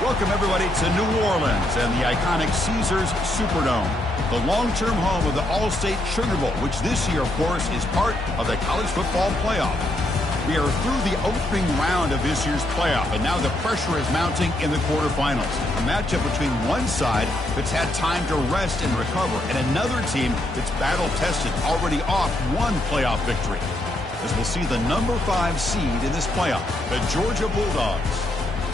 Welcome, everybody, to New Orleans and the iconic Caesars Superdome, the long-term home of the All-State Sugar Bowl, which this year, of course, is part of the college football playoff. We are through the opening round of this year's playoff, and now the pressure is mounting in the quarterfinals. A matchup between one side that's had time to rest and recover, and another team that's battle-tested, already off one playoff victory. As we'll see the number 5 seed in this playoff, the Georgia Bulldogs,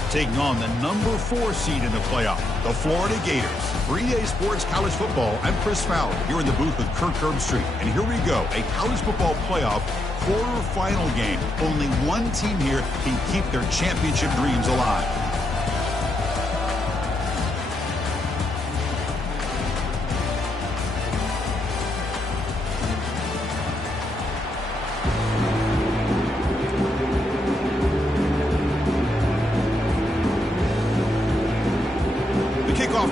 taking on the number 4 seed in the playoff, the Florida Gators. For EA Sports College Football, I'm Chris Fowler, here in the booth with Kirk Herbstreit. And here we go, a college football playoff quarterfinal game. Only one team here can keep their championship dreams alive.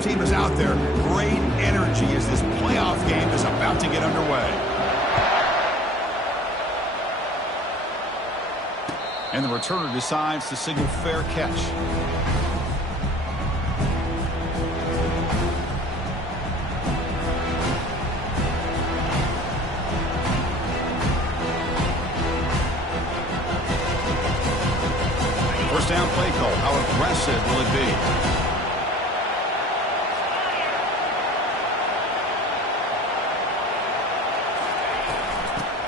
Team is out there. Great energy as this playoff game is about to get underway. And the returner decides to signal fair catch. First down play call. How aggressive will it be?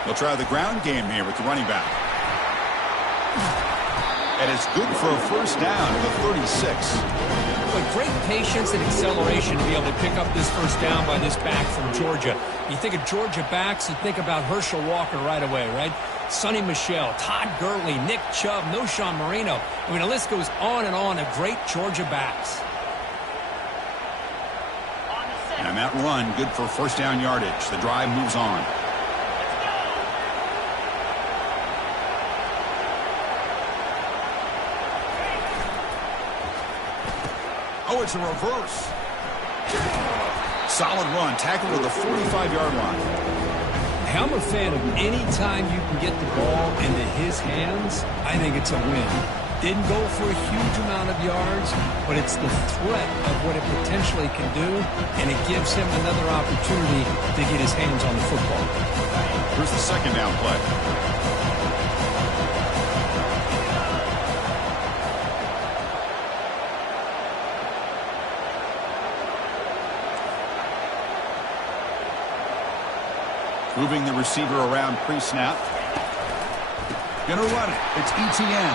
They'll try the ground game here with the running back. And it's good for a first down at the 36. With great patience and acceleration to be able to pick up this first down by this back from Georgia. You think of Georgia backs, you think about Herschel Walker right away, right? Sonny Michel, Todd Gurley, Nick Chubb, Noshawn Marino. I mean, the list goes on and on of great Georgia backs. And that run, good for first down yardage. The drive moves on. Oh, it's a reverse. Solid run. Tackle to the 45-yard line. I'm a fan of any time you can get the ball into his hands. I think it's a win. Didn't go for a huge amount of yards, but it's the threat of what it potentially can do, and it gives him another opportunity to get his hands on the football. Here's the second down play. Moving the receiver around pre-snap. Gonna run it. It's ETN.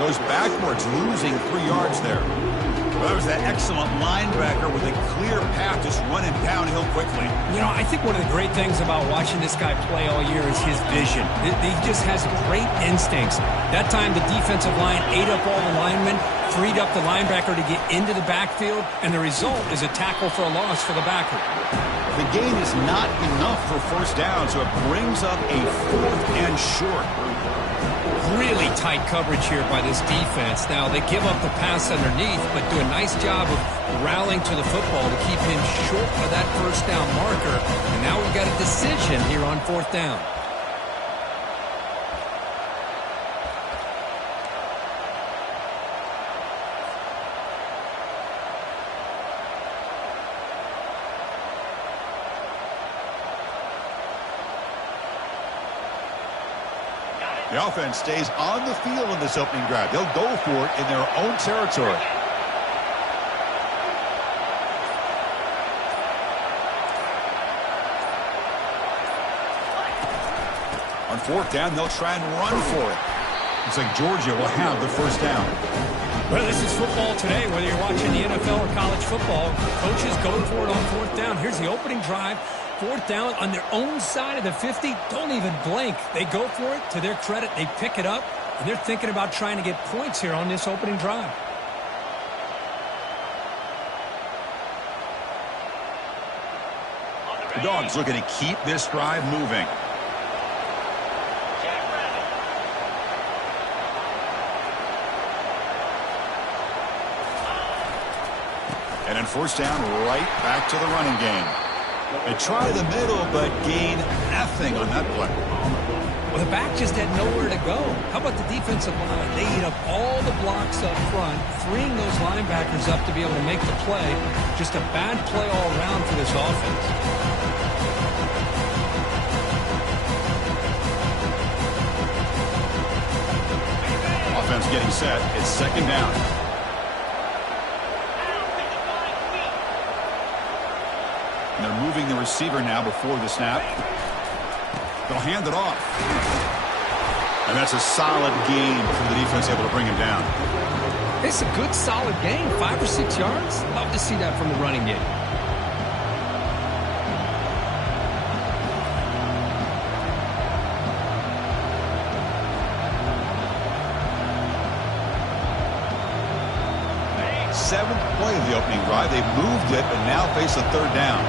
Goes backwards, losing 3 yards there. Well, that was that excellent linebacker with a clear path, just running downhill quickly. You know, I think one of the great things about watching this guy play all year is his vision. He just has great instincts. That time, the defensive line ate up all the linemen, freed up the linebacker to get into the backfield, and the result is a tackle for a loss for the backer. The gain is not enough for first down, so it brings up a 4th and short. Really tight coverage here by this defense. Now, they give up the pass underneath, but do a nice job of rallying to the football to keep him short of that first down marker. And now we've got a decision here on 4th down. The offense stays on the field in this opening drive. They'll go for it in their own territory. On 4th down, they'll try and run for it. Looks like Georgia will have the first down. Well, this is football today, whether you're watching the NFL or college football. Coaches go for it on 4th down. Here's the opening drive. 4th down on their own side of the 50. Don't even blink. They go for it. To their credit, they pick it up, and they're thinking about trying to get points here on this opening drive. The Dogs looking to keep this drive moving. And then first down, right back to the running game. They try the middle, but gain nothing on that play. Well, the back just had nowhere to go. How about the defensive line? They eat up all the blocks up front, freeing those linebackers up to be able to make the play. Just a bad play all around for this offense. Offense getting set. It's second down. And they're moving the receiver now before the snap. They'll hand it off. And that's a solid gain for the defense, able to bring him down. It's a good, solid gain. 5 or 6 yards. Love to see that from the running game. Seventh play of the opening drive. They've moved it, but now face a third down.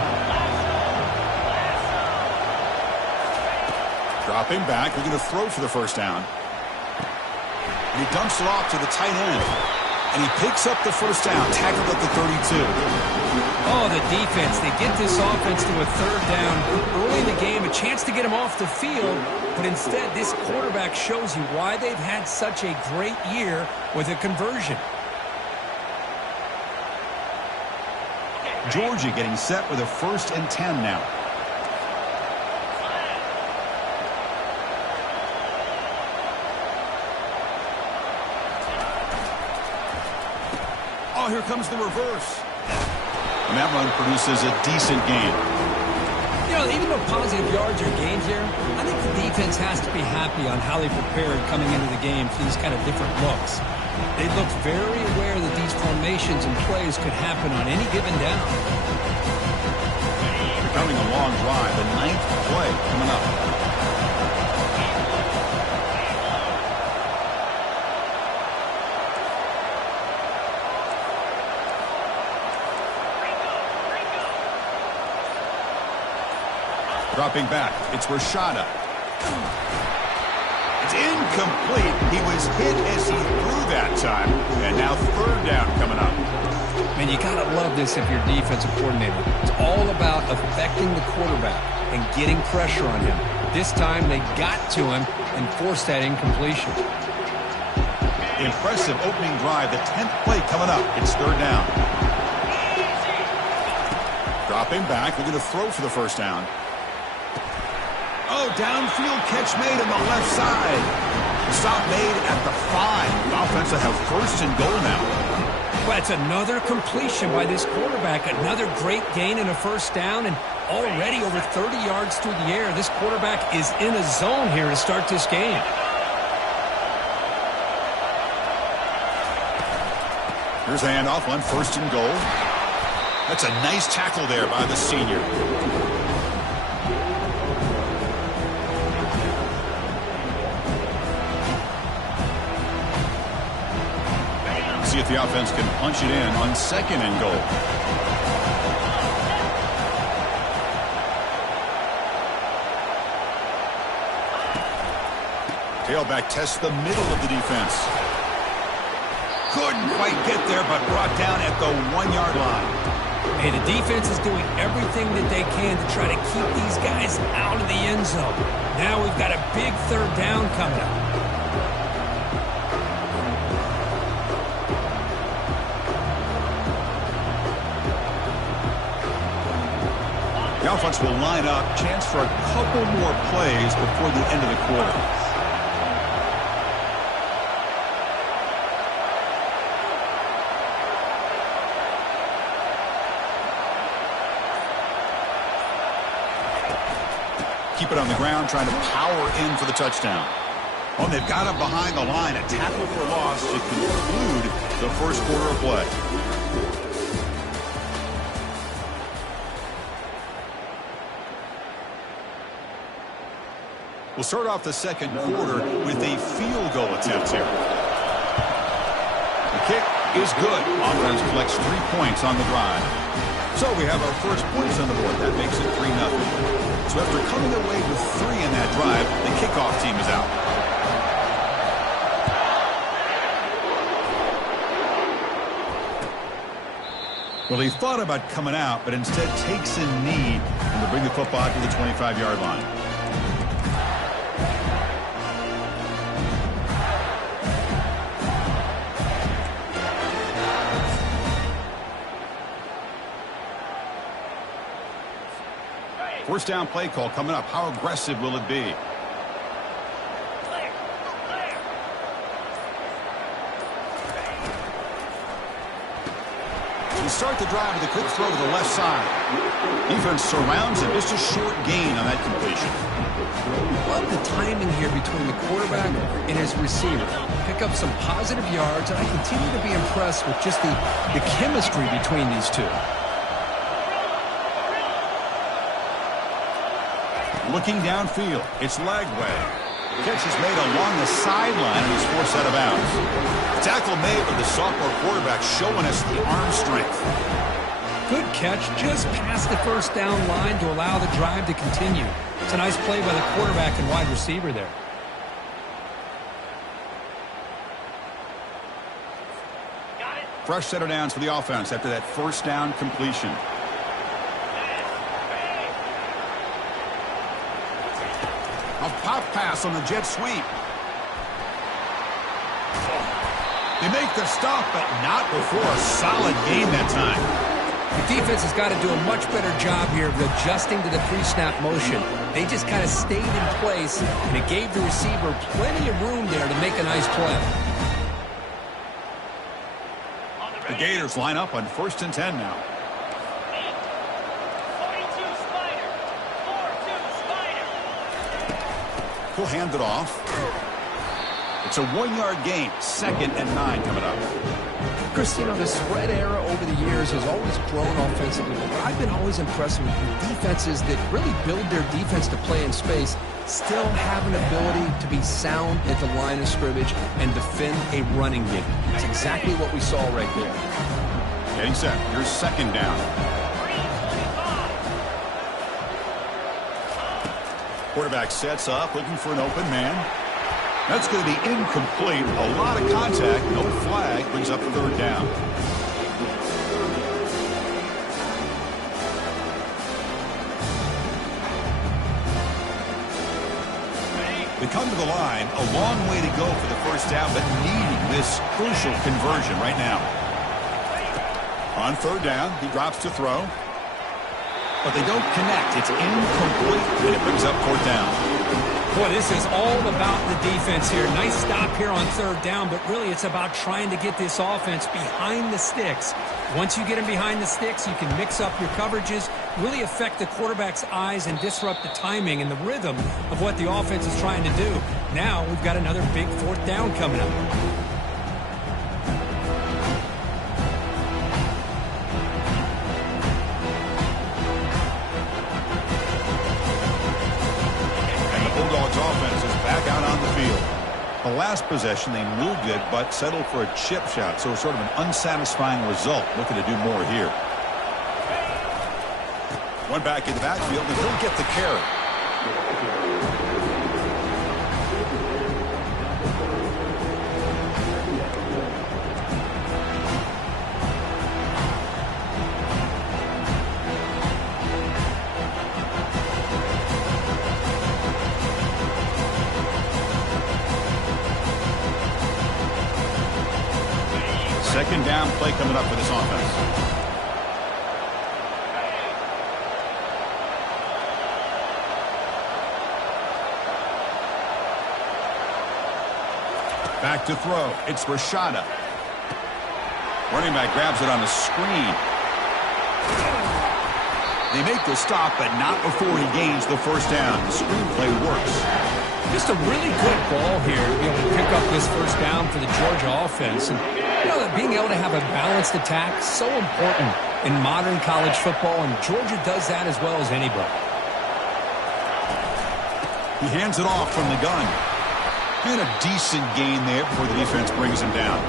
Dropping back. They're going to throw for the first down. And he dumps it off to the tight end. And he picks up the first down, tackled at the 32. Oh, the defense. They get this offense to a third down early in the game, a chance to get him off the field. But instead, this quarterback shows you why they've had such a great year with a conversion. Georgia getting set with a 1st and 10 now. Oh, here comes the reverse. And that run produces a decent gain. You know, even though positive yards are gained here, I think the defense has to be happy on how they prepared coming into the game for these kind of different looks. They looked very aware that these formations and plays could happen on any given down. Becoming a long drive, the 9th play coming up. Dropping back, it's Rashada. It's incomplete. He was hit as he threw that time. And now third down coming up. Man, you got to love this if you're defensive coordinator. It's all about affecting the quarterback and getting pressure on him. This time they got to him and forced that incompletion. Impressive opening drive. The 10th play coming up. It's third down. Dropping back. They're going to throw for the first down. Oh, downfield catch made on the left side. The stop made at the 5. The offense will have 1st and goal now. Well, it's another completion by this quarterback. Another great gain and a first down, and already over 30 yards through the air. This quarterback is in a zone here to start this game. Here's a handoff on 1st and goal. That's a nice tackle there by the senior. See if the offense can punch it in on 2nd and goal. Tailback tests the middle of the defense. Couldn't quite get there, but brought down at the 1-yard line. Hey, the defense is doing everything that they can to try to keep these guys out of the end zone. Now we've got a big third down coming up. The offense will line up. Chance for a couple more plays before the end of the quarter. Keep it on the ground, trying to power in for the touchdown. Oh, they've got him behind the line. A tackle for loss to conclude the first quarter of play. We'll start off the second quarter with a field goal attempt here. The kick is good. Offense collects 3 points on the drive. So we have our first points on the board. That makes it 3-0. So after coming away with 3 in that drive, the kickoff team is out. Well, he thought about coming out, but instead takes a knee and to bring the football to the 25-yard line. First down play call coming up. How aggressive will it be? We start the drive with a quick throw to the left side. Defense surrounds him. Just a short gain on that completion. Love the timing here between the quarterback and his receiver. Pick up some positive yards, and I continue to be impressed with just the chemistry between these two. Looking downfield, it's Lagway. Catch is made along the sideline, and he's forced out of bounds. Tackle made by the sophomore quarterback, showing us the arm strength. Good catch, just past the first down line to allow the drive to continue. It's a nice play by the quarterback and wide receiver there. Fresh set of downs for the offense after that first down completion. A pop pass on the jet sweep. They make the stop, but not before a solid gain that time. The defense has got to do a much better job here of adjusting to the pre-snap motion. They just kind of stayed in place, and it gave the receiver plenty of room there to make a nice play. The Gators line up on 1st and 10 now. He'll hand it off. It's a 1-yard gain. 2nd and 9 coming up. Chris, you know, the spread era over the years has always grown offensively, but I've been always impressed with defenses that really build their defense to play in space, still have an ability to be sound at the line of scrimmage and defend a running game. That's exactly what we saw right there. Getting set. Here's 2nd down. Quarterback sets up, looking for an open man. That's going to be incomplete. A lot of contact, no flag, brings up 3rd down. They come to the line, a long way to go for the first down, but needing this crucial conversion right now. On 3rd down, he drops to throw. But they don't connect. It's incomplete, and it brings up 4th down. Boy, this is all about the defense here. Nice stop here on 3rd down, but really it's about trying to get this offense behind the sticks. Once you get them behind the sticks, you can mix up your coverages, really affect the quarterback's eyes and disrupt the timing and the rhythm of what the offense is trying to do. Now we've got another big 4th down coming up. Offense is back out on the field. The last possession, they moved it, but settled for a chip shot, so sort of an unsatisfying result. Looking to do more here. One back in the backfield, and he'll get the carry. Second down play coming up for this offense. Back to throw. It's Rashada. Running back grabs it on the screen. They make the stop, but not before he gains the first down. The screen play works. Just a really good ball here to be able to pick up this first down for the Georgia offense. And you know, being able to have a balanced attack is so important in modern college football, and Georgia does that as well as anybody. He hands it off from the gun. And a decent gain there before the defense brings him down.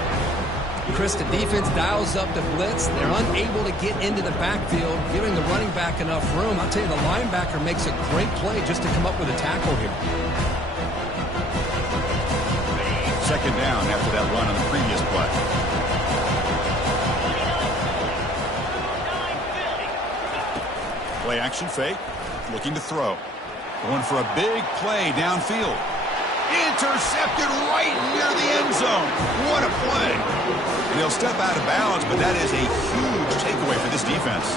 Chris, the defense dials up the blitz. They're unable to get into the backfield, giving the running back enough room. I'll tell you, the linebacker makes a great play just to come up with a tackle here. Second down after that run on the previous play. Play action fake. Looking to throw. Going for a big play downfield. Intercepted right near the end zone. What a play. And he'll step out of bounds, but that is a huge takeaway for this defense.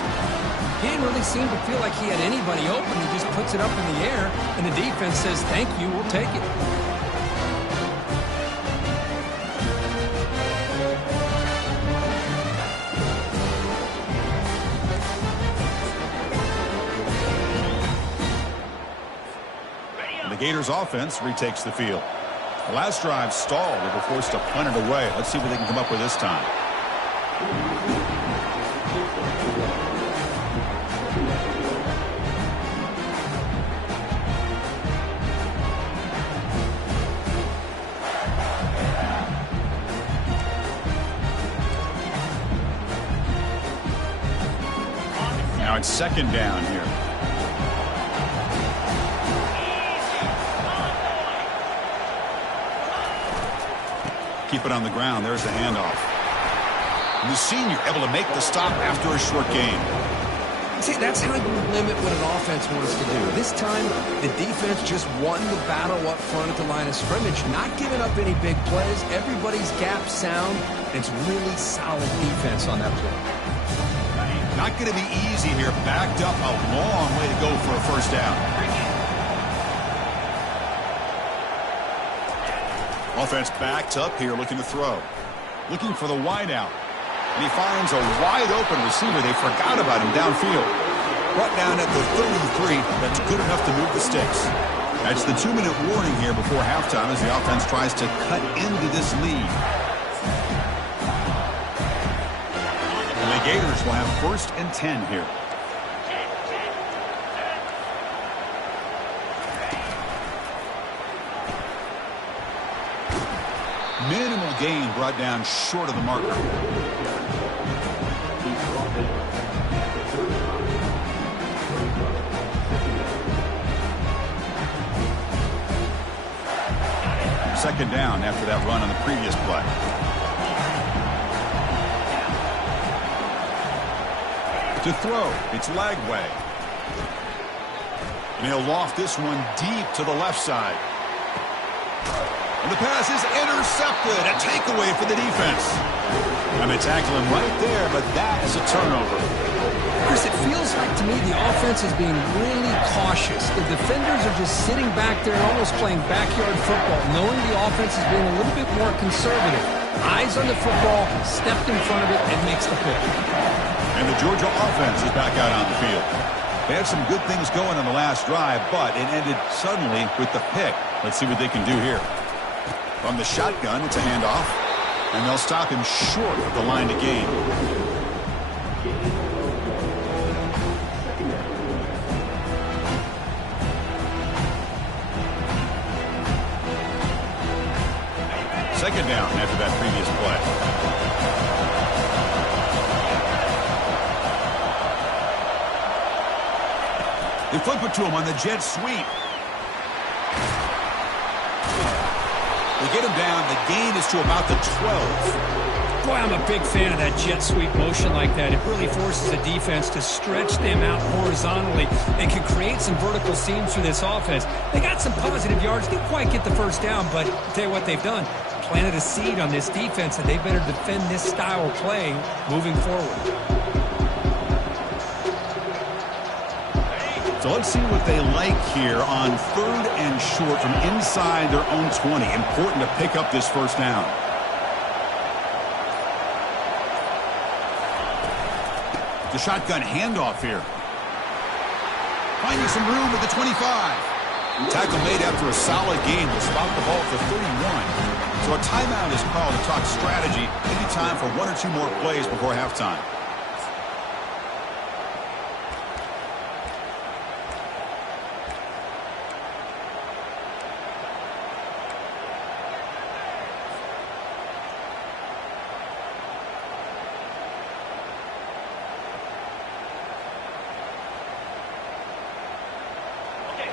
He didn't really seem to feel like he had anybody open. He just puts it up in the air, and the defense says, thank you, we'll take it. The Gators offense retakes the field. The last drive stalled. They were forced to punt it away. Let's see what they can come up with this time. Now it's second down here. Keep it on the ground. There's the handoff. And the senior able to make the stop after a short gain. See, that's how you limit what an offense wants to do. This time, the defense just won the battle up front at the line of scrimmage, not giving up any big plays. Everybody's gap sound. It's really solid defense on that play. Not going to be easy here. Backed up a long way to go for a first down. Offense backs up here looking to throw. Looking for the wide out. And he finds a wide open receiver. They forgot about him downfield. Brought down at the 33. That's good enough to move the sticks. That's the 2-minute warning here before halftime as the offense tries to cut into this lead. And the Gators will have 1st and 10 here. Minimal gain brought down short of the marker. Second down after that run on the previous play. To throw, it's Lagway. And he'll loft this one deep to the left side. And the pass is intercepted. A takeaway for the defense. And they tackle him right there, but that is a turnover. Chris, it feels like to me the offense is being really cautious. The defenders are just sitting back there and almost playing backyard football, knowing the offense is being a little bit more conservative. Eyes on the football, stepped in front of it, and makes the pick. And the Georgia offense is back out on the field. They had some good things going on the last drive, but it ended suddenly with the pick. Let's see what they can do here. From the shotgun, it's a handoff, and they'll stop him short of the line to gain. Second down after that previous play. They flip it to him on the jet sweep. They get him down. The gain is to about the 12. Boy, I'm a big fan of that jet sweep motion like that. It really forces the defense to stretch them out horizontally and can create some vertical seams for this offense. They got some positive yards. Didn't quite get the first down, but I'll tell you what they've done. Planted a seed on this defense, and they better defend this style of play moving forward. So let's see what they like here on 3rd and short from inside their own 20. Important to pick up this first down. The shotgun handoff here. Finding some room at the 25. Tackle made after a solid gain. Will spot the ball at the 31. So a timeout is called to talk strategy. Maybe time for 1 or 2 more plays before halftime.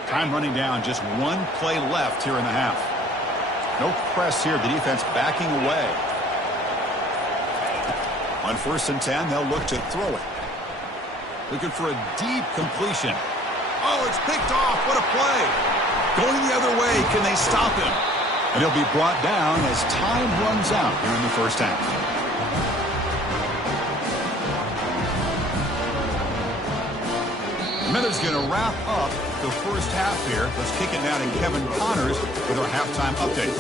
Time running down, just 1 play left here in the half. No press here, the defense backing away. On 1st and 10, they'll look to throw it. Looking for a deep completion. Oh, it's picked off, what a play. Going the other way, can they stop him? And he'll be brought down as time runs out here in the first half. Miller's going to wrap up the first half here. Let's kick it now to Kevin Connors with our halftime update.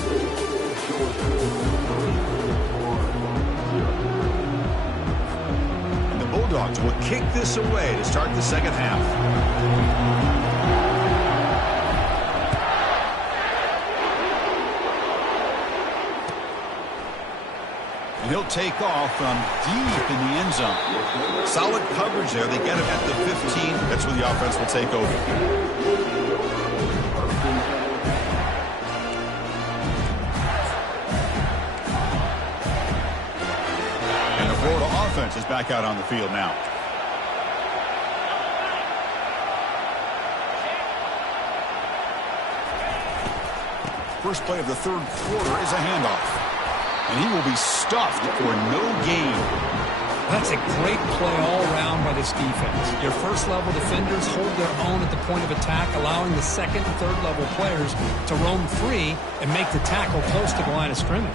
And the Bulldogs will kick this away to start the second half. And he'll take off from deep in the end zone. Solid coverage there. They get him at the 15. That's where the offense will take over. And the Florida offense is back out on the field now. First play of the third quarter is a handoff. And he will be stuffed for no gain. That's a great play all around by this defense. Your first-level defenders hold their own at the point of attack, allowing the second and third-level players to roam free and make the tackle close to the line of scrimmage.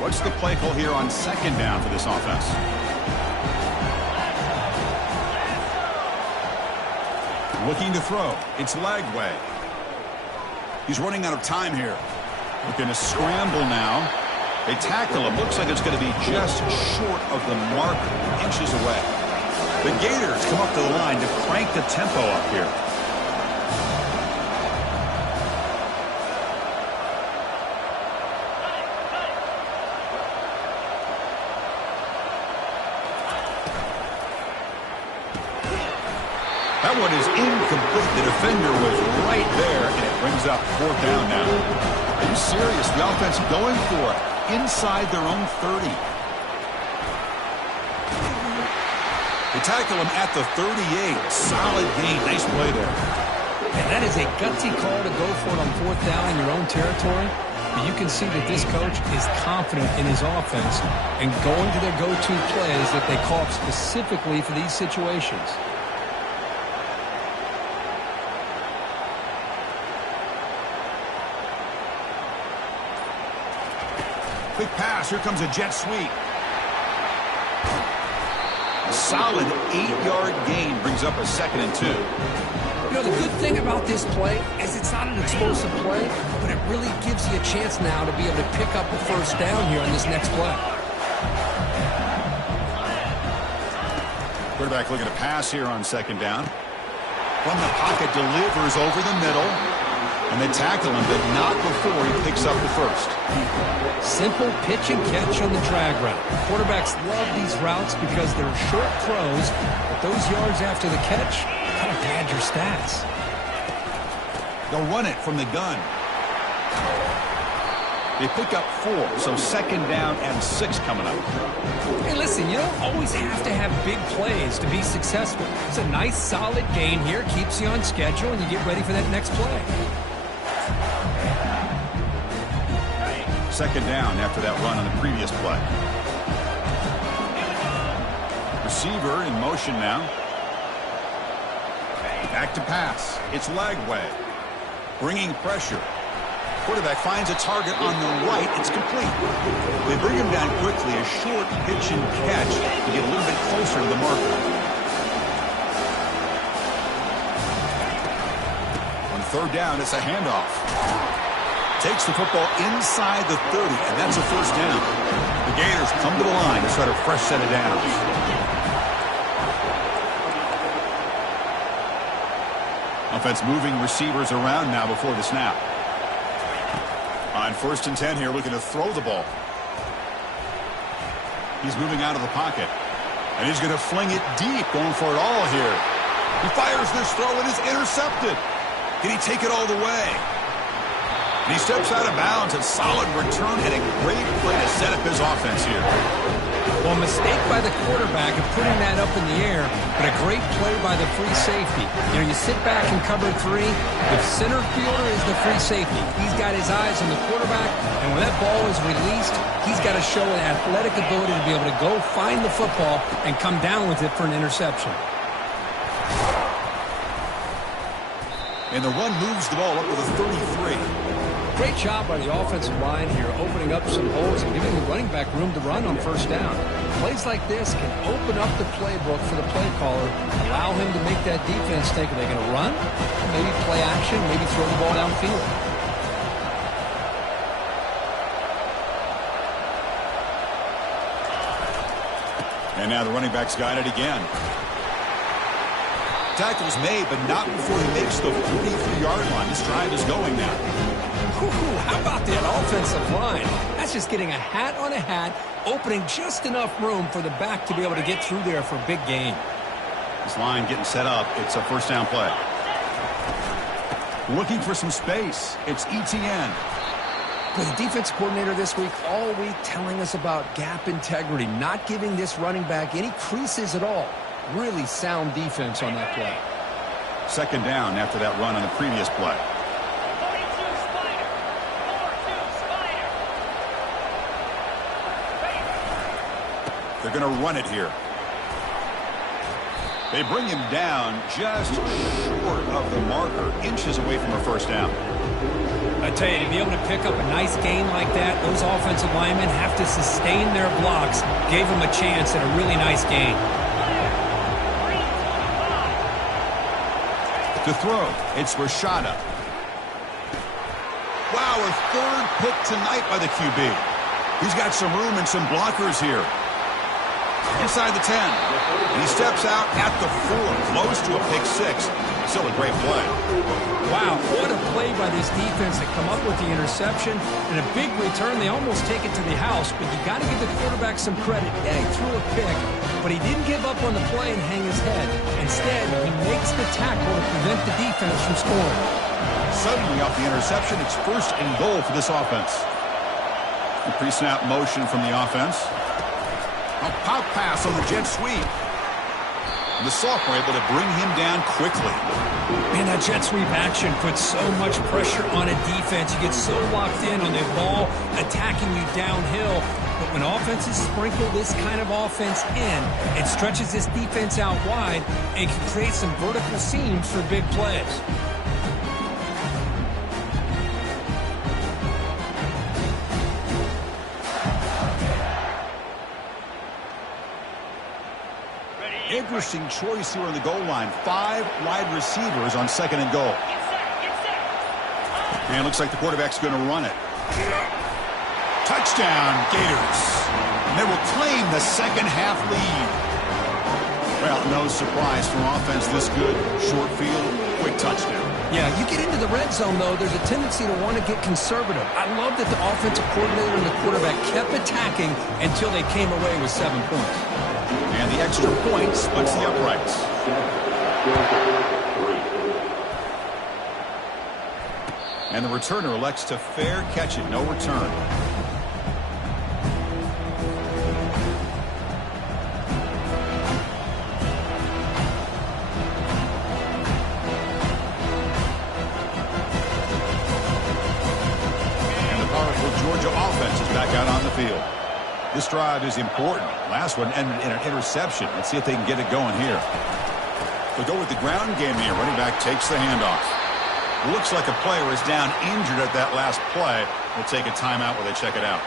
What's the play call here on second down for this offense? Looking to throw. It's Lagway. He's running out of time here. Looking to scramble now. They tackle him. Looks like it's going to be just short of the mark, inches away. The Gators come up to the line to crank the tempo up here. That one is incomplete. The defender was right there, and it brings up fourth down now. Are you serious? The offense going for it inside their own 30. They tackle him at the 38. Solid gain. Nice play there. And that is a gutsy call to go for it on fourth down in your own territory. But you can see that this coach is confident in his offense and going to their go-to plays that they call up specifically for these situations. Quick pass. Here comes a jet sweep. A solid 8-yard gain brings up a 2nd and 2. You know, the good thing about this play is it's not an explosive play, but it really gives you a chance now to be able to pick up a first down here on this next play. Quarterback looking to pass here on second down. From the pocket, delivers over the middle. And they tackle him, but not before he picks up the first. Simple pitch and catch on the drag route. Quarterbacks love these routes because they're short throws, but those yards after the catch kind of pad your stats. They'll run it from the gun. They pick up 4, so second down and 6 coming up. Hey, listen, you don't always have to have big plays to be successful. It's a nice, solid gain here, keeps you on schedule, and you get ready for that next play. Second down after that run on the previous play. Receiver in motion now. Back to pass. It's Lagway. Bringing pressure. Quarterback finds a target on the right. It's complete. They bring him down quickly. A short pitch and catch to get a little bit closer to the marker. On third down, it's a handoff. Takes the football inside the 30, and that's a first down. The Gators come to the line to start a fresh set of downs. Offense moving receivers around now before the snap. On 1st and 10 here, looking to throw the ball. He's moving out of the pocket, and he's going to fling it deep, going for it all here. He fires this throw, and is intercepted. Can he take it all the way? And he steps out of bounds. A solid return and a great play to set up his offense here. Well, mistake by the quarterback of putting that up in the air, but a great play by the free safety. You know, you sit back in cover 3. The center fielder is the free safety. He's got his eyes on the quarterback, and when that ball is released, he's got to show an athletic ability to be able to go find the football and come down with it for an interception. And the run moves the ball up to the 33. Great job by the offensive line here, opening up some holes and giving the running back room to run on first down. Plays like this can open up the playbook for the play caller, allow him to make that defense think, are they going to run? Maybe play action, maybe throw the ball downfield. And now the running back's got it again. Tackle's made, but not before he makes the 43-yard line. This drive is going now. Ooh, how about that offensive line? That's just getting a hat on a hat, opening just enough room for the back to be able to get through there for a big gain. This line getting set up. It's a first down play. Looking for some space. It's ETN. With the defense coordinator this week, all week telling us about gap integrity, not giving this running back any creases at all. Really sound defense on that play. Second down after that run on the previous play. They're going to run it here. They bring him down just short of the marker, inches away from a first down. I tell you, to be able to pick up a nice gain like that, those offensive linemen have to sustain their blocks. Gave them a chance at a really nice gain. To throw, it's Rashada. Wow, a third pick tonight by the QB. He's got some room and some blockers here. Inside the 10. And he steps out at the 4, close to a pick 6. Still a great play. Wow, what a play by this defense to come up with the interception. And a big return. They almost take it to the house, but you got to give the quarterback some credit. Yeah, he threw a pick, but he didn't give up on the play and hang his head. Instead, he makes the tackle to prevent the defense from scoring. Suddenly off the interception, it's first and goal for this offense. The pre-snap motion from the offense. A pop pass on the jet sweep. The sophomore able to bring him down quickly. Man, that jet sweep action puts so much pressure on a defense. You get so locked in on the ball attacking you downhill. But when offenses sprinkle this kind of offense in, it stretches this defense out wide and can create some vertical seams for big plays. Interesting choice here on the goal line. 5 wide receivers on second and goal. And looks like the quarterback's going to run it. Touchdown, Gators. And they will claim the second half lead. Well, no surprise from offense this good. Short field, quick touchdown. Yeah, you get into the red zone, though, there's a tendency to want to get conservative. I love that the offensive coordinator and the quarterback kept attacking until they came away with 7 points. And the extra point splits the uprights. And the returner elects to fair catch it. No return. And the powerful Georgia offense is back out on the field. This drive is important. Last one ended in an interception. Let's see if they can get it going here. They'll go with the ground game here. Running back takes the handoff. Looks like a player is down injured at that last play. We'll take a timeout while they check it out.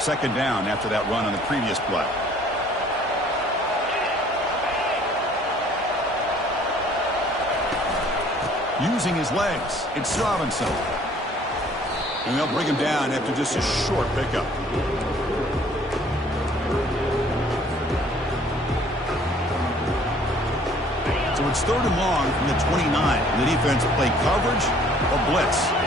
Second down after that run on the previous play. Using his legs, it's Robinson. And they'll bring him down after just a short pickup. So it's third and long from the 29. The defense play coverage or blitz.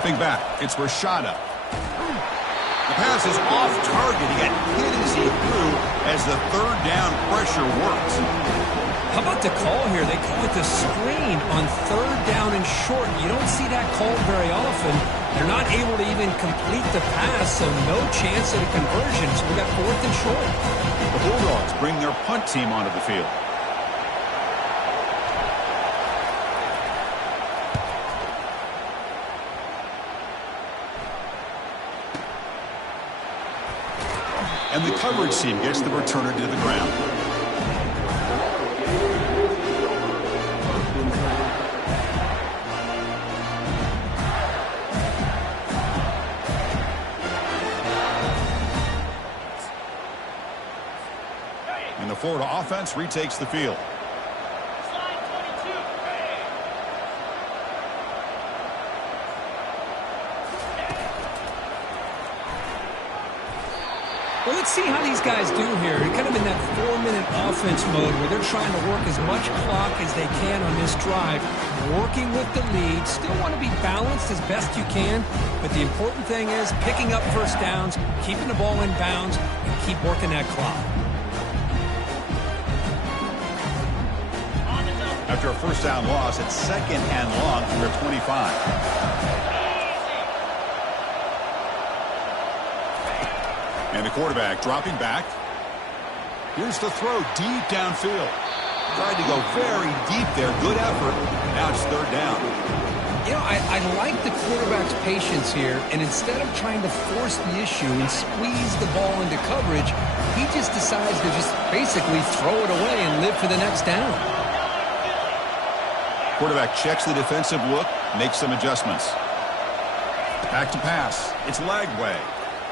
Dropping back, it's Rashada. The pass is off target. He got hit as he threw as the third down pressure works. How about the call here? They call it the screen on third down and short. You don't see that called very often. They're not able to even complete the pass, so no chance at a conversion. So we got fourth and short. The Bulldogs bring their punt team onto the field. And the coverage team gets the returner to the ground. And the Florida offense retakes the field. Well, let's see how these guys do here. They're kind of in that 4-minute offense mode where they're trying to work as much clock as they can on this drive, working with the lead. Still want to be balanced as best you can, but the important thing is picking up first downs, keeping the ball in bounds, and keep working that clock. After a first down loss, it's second and long from their 25. And the quarterback dropping back. Here's the throw deep downfield. Tried to go very deep there. Good effort. Now it's third down. You know, I like the quarterback's patience here, and instead of trying to force the issue and squeeze the ball into coverage, he just decides to just basically throw it away and live for the next down. Quarterback checks the defensive look, makes some adjustments. Back to pass. It's Lagway.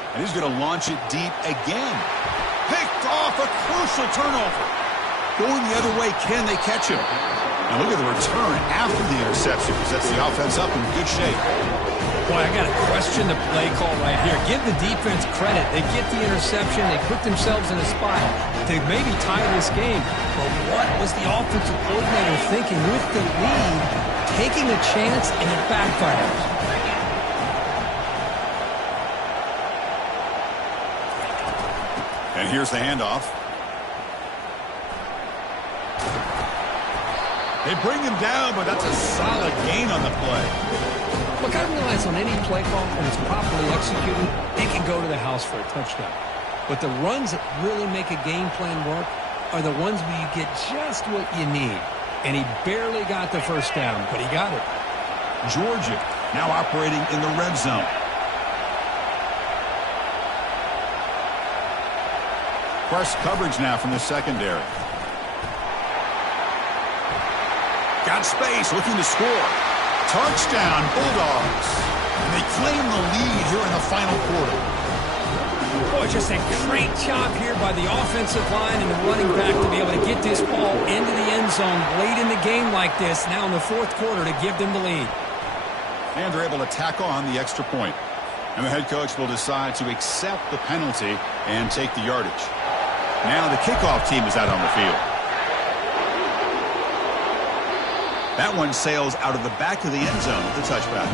And he's going to launch it deep again. Picked off, a crucial turnover. Going the other way, can they catch him? Now look at the return after the interception. Sets the offense up in good shape. Boy, I got to question the play call right here. Give the defense credit. They get the interception. They put themselves in a spot to maybe tie this game. But what was the offensive coordinator thinking with the lead, taking a chance, and it backfires? And here's the handoff. They bring him down, but that's a solid gain on the play. Look, I realize on any play call, when it's properly executed, it can go to the house for a touchdown. But the runs that really make a game plan work are the ones where you get just what you need. And he barely got the first down, but he got it. Georgia now operating in the red zone. Press coverage now from the secondary. Got space, looking to score. Touchdown, Bulldogs. And they claim the lead here in the final quarter. Boy, just a great job here by the offensive line and the running back to be able to get this ball into the end zone late in the game like this, now in the fourth quarter, to give them the lead. And they're able to tackle on the extra point. And the head coach will decide to accept the penalty and take the yardage. Now the kickoff team is out on the field. That one sails out of the back of the end zone with the touchback.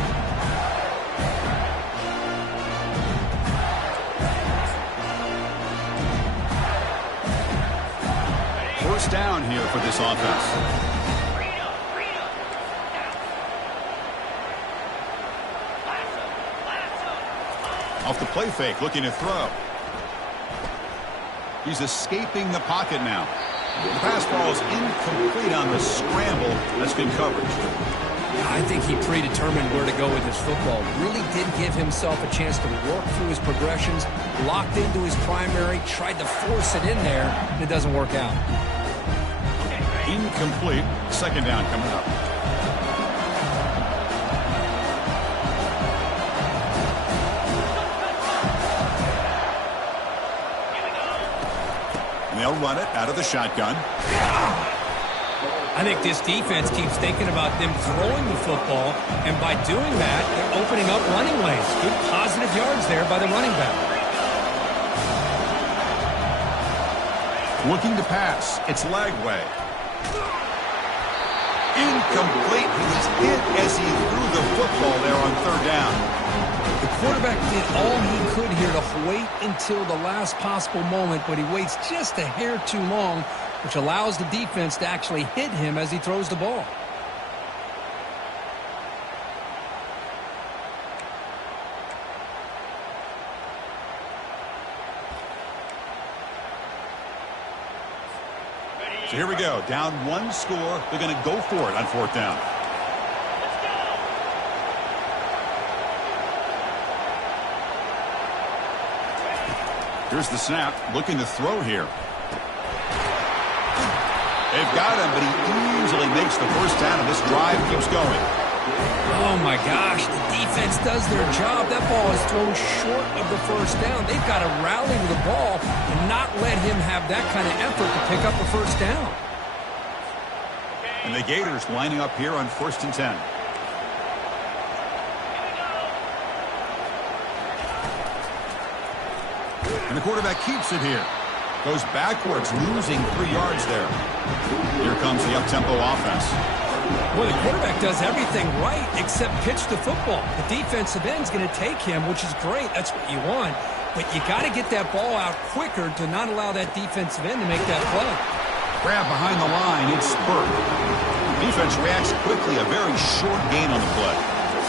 First down here for this offense. Off the play fake, looking to throw. He's escaping the pocket now. The pass ball is incomplete on the scramble. That's good coverage. I think he predetermined where to go with his football. Really did give himself a chance to work through his progressions, locked into his primary, tried to force it in there, and it doesn't work out. Incomplete. Second down coming up. And they'll run it out of the shotgun. I think this defense keeps thinking about them throwing the football, and by doing that, they're opening up running lanes. Good positive yards there by the running back. Looking to pass. It's Lagway. Incomplete. He was hit as he threw the football there on third down. The quarterback did all he could here to wait until the last possible moment, but he waits just a hair too long, which allows the defense to actually hit him as he throws the ball. So here we go. Down one score. They're going to go for it on fourth down. Here's the snap. Looking to throw here. They've got him, but he easily makes the first down, and this drive keeps going. Oh, my gosh. The defense does their job. That ball is thrown short of the first down. They've got to rally to the ball and not let him have that kind of effort to pick up the first down. And the Gators lining up here on 1st and 10. And the quarterback keeps it here. Goes backwards, losing 3 yards there. Here comes the up-tempo offense. Well, the quarterback does everything right except pitch the football. The defensive end's going to take him, which is great. That's what you want. But you got to get that ball out quicker to not allow that defensive end to make that play. Grab behind the line. It's spurt. Defense reacts quickly. A very short gain on the play.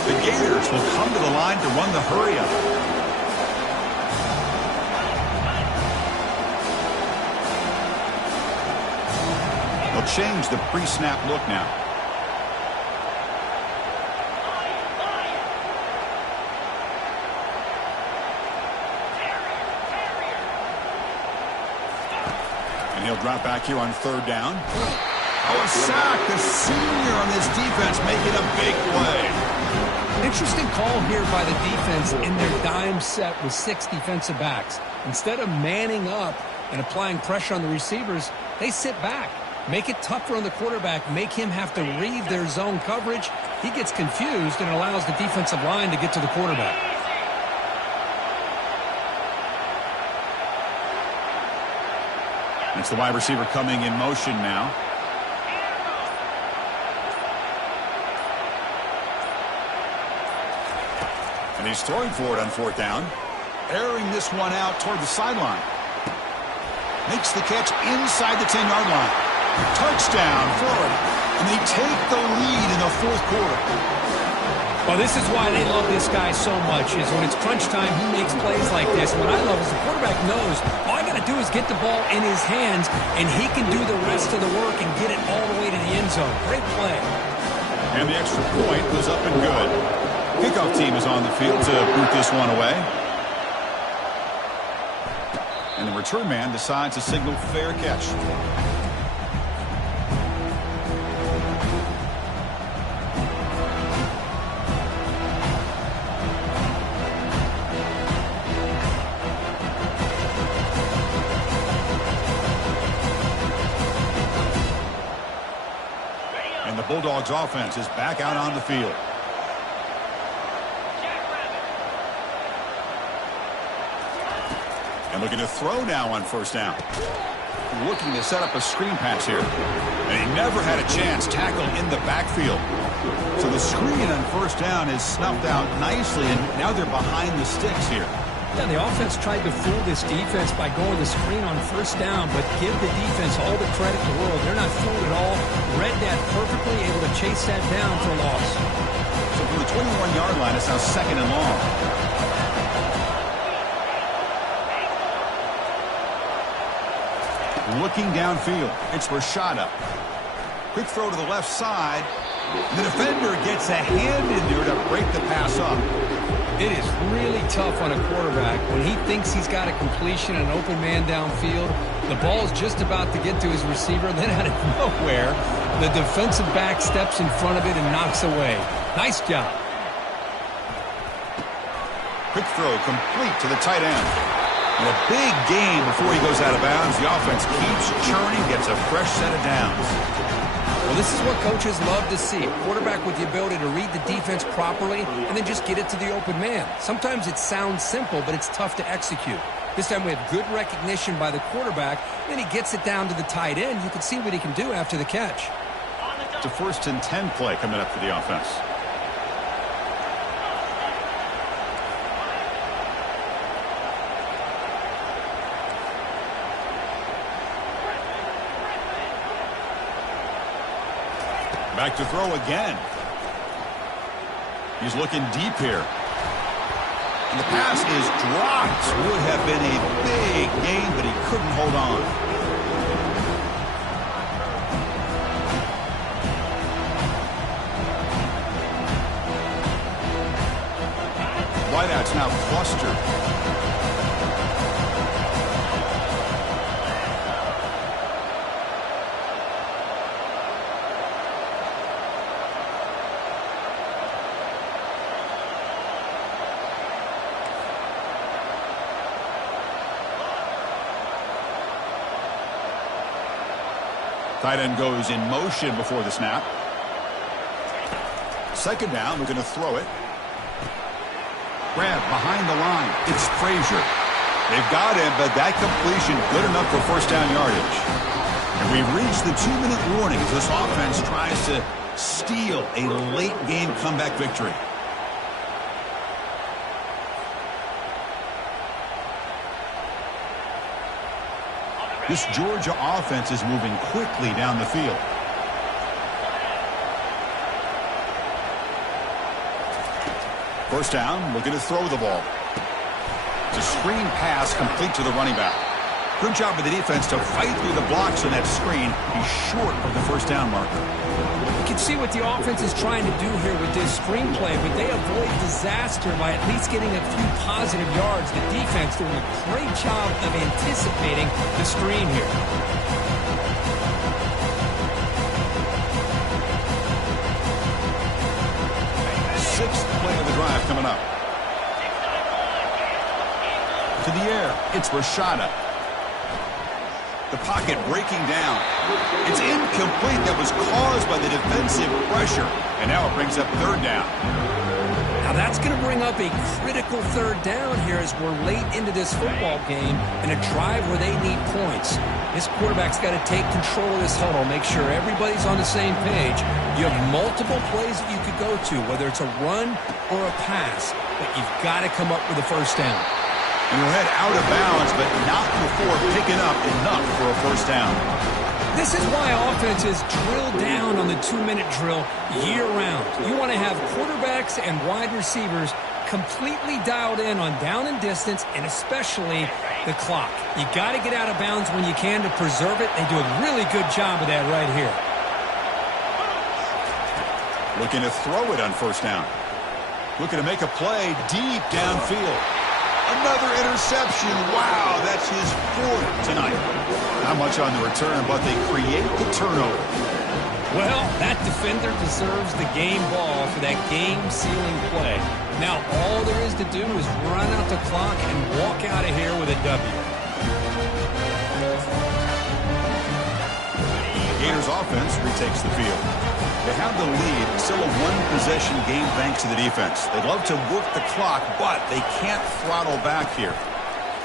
The Gators will come to the line to run the hurry-up. They'll change the pre-snap look now. And he'll drop back here on third down. Oh, a sack. The senior on this defense making a big play. Interesting call here by the defense in their dime set with 6 defensive backs. Instead of manning up and applying pressure on the receivers, they sit back. Make it tougher on the quarterback. Make him have to read their zone coverage. He gets confused and allows the defensive line to get to the quarterback. It's the wide receiver coming in motion now. And he's throwing for it on fourth down. Airing this one out toward the sideline. Makes the catch inside the 10-yard line. Touchdown, Florida. And they take the lead in the fourth quarter. Well, this is why they love this guy so much, is when it's crunch time, he makes plays like this. And what I love is the quarterback knows all I got to do is get the ball in his hands, and he can do the rest of the work and get it all the way to the end zone. Great play. And the extra point was up and good. Kickoff team is on the field to boot this one away. And the return man decides to signal fair catch. And the Bulldogs offense is back out on the field. And looking to throw now on first down. Looking to set up a screen pass here. And he never had a chance tackled in the backfield. So the screen on first down is snuffed out nicely, and now they're behind the sticks here. Yeah, the offense tried to fool this defense by going the screen on first down, but give the defense all the credit in the world. They're not fooled at all. Read that perfectly, able to chase that down for a loss. So from the 21-yard line, it's now 2nd and long. Looking downfield, it's Rashada. Quick throw to the left side. The defender gets a hand in there to break the pass up. It is really tough on a quarterback when he thinks he's got a completion and an open man downfield. The ball is just about to get to his receiver, then out of nowhere, the defensive back steps in front of it and knocks away. Nice job. Quick throw complete to the tight end. And a big gain before he goes out of bounds. The offense keeps churning, gets a fresh set of downs. Well, this is what coaches love to see. A quarterback with the ability to read the defense properly and then just get it to the open man. Sometimes it sounds simple, but it's tough to execute. This time we have good recognition by the quarterback. Then he gets it down to the tight end. You can see what he can do after the catch. On the To 1st and 10 play coming up for the offense. Back to throw again. He's looking deep here. And the pass is dropped. Would have been a big gain, but he couldn't hold on. Wideout's now flustered. Tight end goes in motion before the snap. 2nd down, we're going to throw it. Grab behind the line. It's Frazier. They've got him, but that completion good enough for 1st down yardage. And we've reached the 2-minute warning as this offense tries to steal a late game comeback victory. This Georgia offense is moving quickly down the field. First down, looking to throw the ball. It's a screen pass complete to the running back. Good job by the defense to fight through the blocks on that screen. He's short of the 1st down marker. You can see what the offense is trying to do here with this screenplay, but they avoid disaster by at least getting a few positive yards. The defense doing a great job of anticipating the screen here. Sixth play of the drive coming up. To the air, it's Rashada. The pocket breaking down. It's incomplete. That was caused by the defensive pressure. And now it brings up 3rd down. Now that's going to bring up a critical 3rd down here as we're late into this football game and a drive where they need points. This quarterback's got to take control of this huddle, make sure everybody's on the same page. You have multiple plays that you could go to, whether it's a run or a pass, but you've got to come up with a 1st down. And he'll head out of bounds, but not before picking up enough for a 1st down. This is why offenses drill down on the 2-minute drill year-round. You want to have quarterbacks and wide receivers completely dialed in on down and distance, and especially the clock. You got to get out of bounds when you can to preserve it. They do a really good job of that right here. Looking to throw it on 1st down. Looking to make a play deep downfield. Another interception. Wow, that's his 4th tonight. Not much on the return, but they create the turnover. Well, that defender deserves the game ball for that game-sealing play. Now all there is to do is run out the clock and walk out of here with a W. Gators offense retakes the field. They have the lead, still a 1-possession game thanks to the defense. They'd love to work the clock, but they can't throttle back here.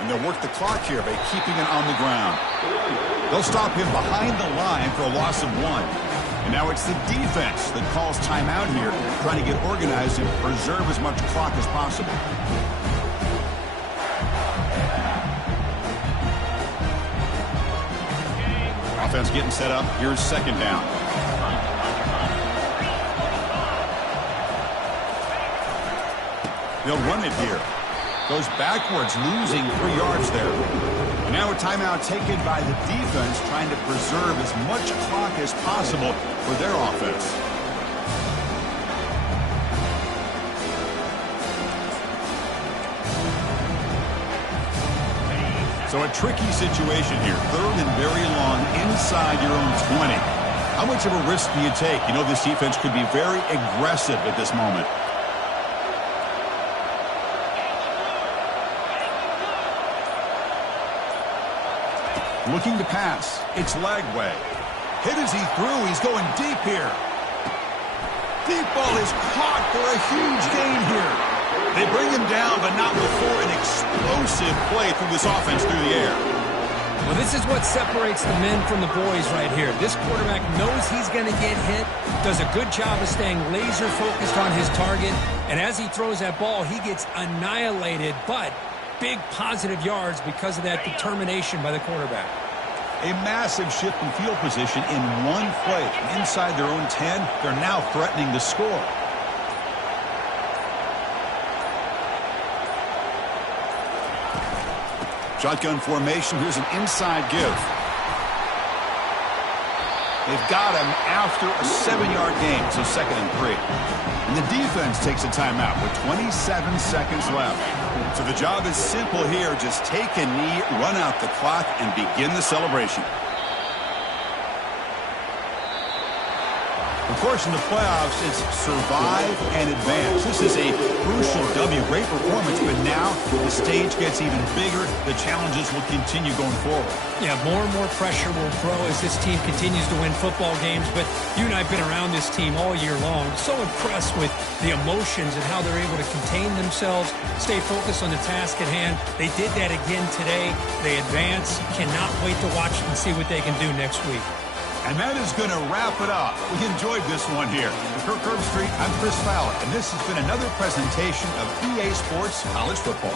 And they'll work the clock here by keeping it on the ground. They'll stop him behind the line for a loss of 1. And now it's the defense that calls timeout here, trying to get organized and preserve as much clock as possible. Offense getting set up. Here's 2nd down. They'll run it here. Goes backwards, losing 3 yards there. And now a timeout taken by the defense, trying to preserve as much clock as possible for their offense. So a tricky situation here. 3rd and very long inside your own 20. How much of a risk do you take? You know this defense could be very aggressive at this moment. Looking to pass. It's Lagway. Hit as he threw. He's going deep here. Deep ball is caught for a huge gain here. They bring him down, but not before an explosive play through this offense through the air. Well, this is what separates the men from the boys right here. This quarterback knows he's going to get hit, does a good job of staying laser focused on his target, and as he throws that ball, he gets annihilated, but big positive yards because of that determination by the quarterback. A massive shift in field position in one play. Inside their own 10, they're now threatening to score. Shotgun formation. Here's an inside give. They've got him after a 7-yard gain, so 2nd and 3. And the defense takes a timeout with 27 seconds left. So the job is simple here. Just take a knee, run out the clock, and begin the celebration. Of course, in the playoffs, it's survive and advance. This is a crucial W. Great performance, but now the stage gets even bigger. The challenges will continue going forward. Yeah, more and more pressure will grow as this team continues to win football games, but you and I have been around this team all year long. So impressed with the emotions and how they're able to contain themselves, stay focused on the task at hand. They did that again today. They advance. Cannot wait to watch and see what they can do next week. And that is going to wrap it up. We enjoyed this one here. For Kirk Street, I'm Chris Fowler, and this has been another presentation of EA Sports College Football.